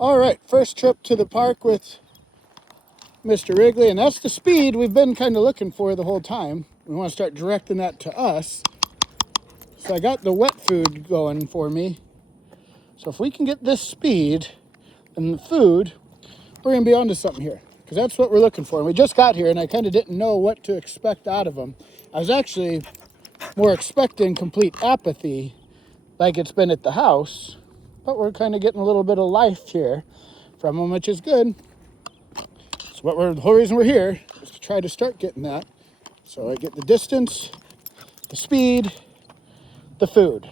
All right, first trip to the park with Mr. Wrigley, and that's the speed we've been kind of looking for the whole time. We want to start directing that to us. So I got the wet food going for me. So if we can get this speed and the food, we're going to be onto something here, because that's what we're looking for. And we just got here, and I kind of didn't know what to expect out of them. I was actually more expecting complete apathy like it's been at the house, but we're kind of getting a little bit of life here from them, which is good. The whole reason we're here is to try to start getting that. So I get the distance, the speed, the food.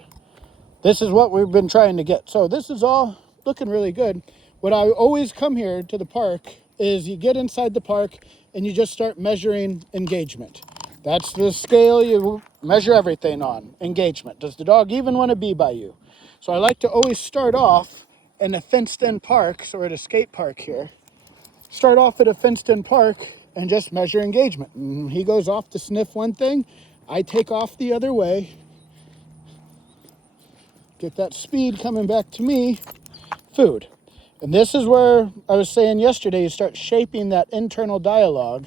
This is what we've been trying to get. So this is all looking really good. What I always come here to the park is you get inside the park and you just start measuring engagement. That's the scale you measure everything on, engagement. Does the dog even want to be by you? So I like to always start off in a fenced-in park. So we're at a skate park here. Start off at a fenced-in park and just measure engagement. And he goes off to sniff one thing. I take off the other way. Get that speed coming back to me. Food. And this is where I was saying yesterday, you start shaping that internal dialogue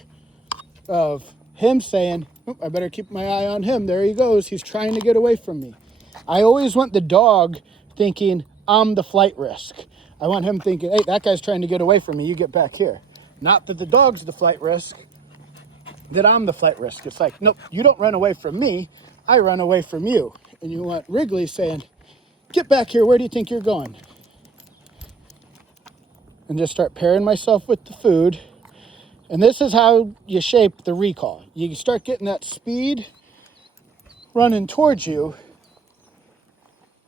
of him saying, oh, I better keep my eye on him. There he goes. He's trying to get away from me. I always want the dog thinking, I'm the flight risk. I want him thinking, hey, that guy's trying to get away from me. You get back here. Not that the dog's the flight risk, that I'm the flight risk. It's like, nope, you don't run away from me. I run away from you. And you want Wrigley saying, get back here. Where do you think you're going? And just start pairing myself with the food. And this is how you shape the recall. You start getting that speed running towards you.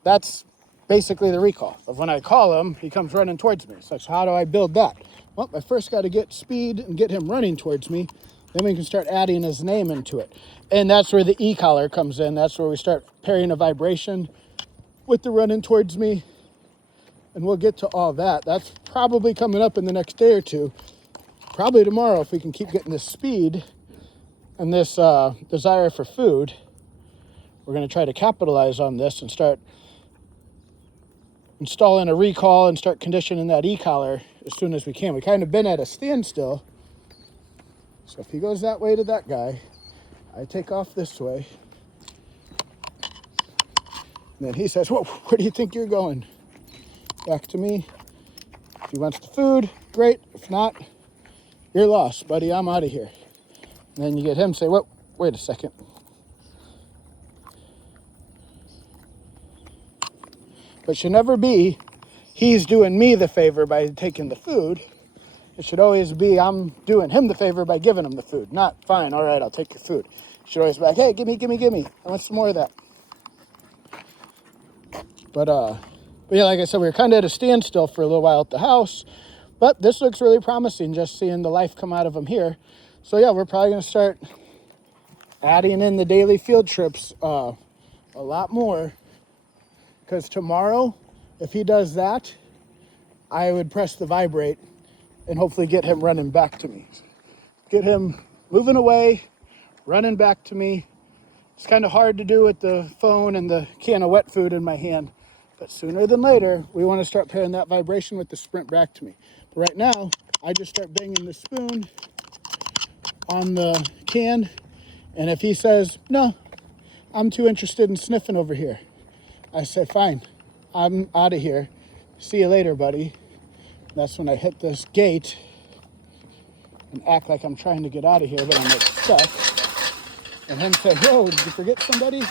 That's basically the recall. Of when I call him, he comes running towards me. So how do I build that? Well, I first got to get speed and get him running towards me. Then we can start adding his name into it. And that's where the e-collar comes in. That's where we start pairing a vibration with the running towards me. And we'll get to all that. That's probably coming up in the next day or two. Probably tomorrow, if we can keep getting this speed and this desire for food. We're going to try to capitalize on this and start installing a recall and start conditioning that e-collar as soon as we can. We kind of been at a standstill. So if he goes that way to that guy, I take off this way. And then he says, whoa, where do you think you're going? Back to me. If he wants the food, great. If not, you're lost, buddy. I'm out of here. And then you get him to say, whoa, wait a second. But it should never be he's doing me the favor by taking the food. It should always be I'm doing him the favor by giving him the food. Not, fine, all right, I'll take your food. It should always be like, hey, give me. I want some more of that. But yeah, like I said, we were kind of at a standstill for a little while at the house. But this looks really promising, just seeing the life come out of him here. So yeah, we're probably going to start adding in the daily field trips a lot more. Because tomorrow, if he does that, I would press the vibrate and hopefully get him running back to me. Get him moving away, running back to me. It's kind of hard to do with the phone and the can of wet food in my hand. But sooner than later, we want to start pairing that vibration with the sprint back to me. But right now, I just start banging the spoon on the can. And if he says, no, I'm too interested in sniffing over here, I say, fine, I'm out of here. See you later, buddy. That's when I hit this gate and act like I'm trying to get out of here, but I'm like stuck. And him say, whoa, did you forget somebody?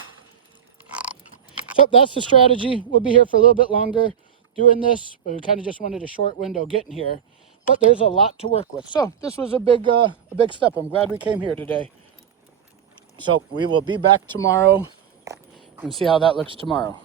So that's the strategy. We'll be here for a little bit longer doing this, but we kind of just wanted a short window getting here. But there's a lot to work with. So this was a big step. I'm glad we came here today. So we will be back tomorrow and see how that looks tomorrow.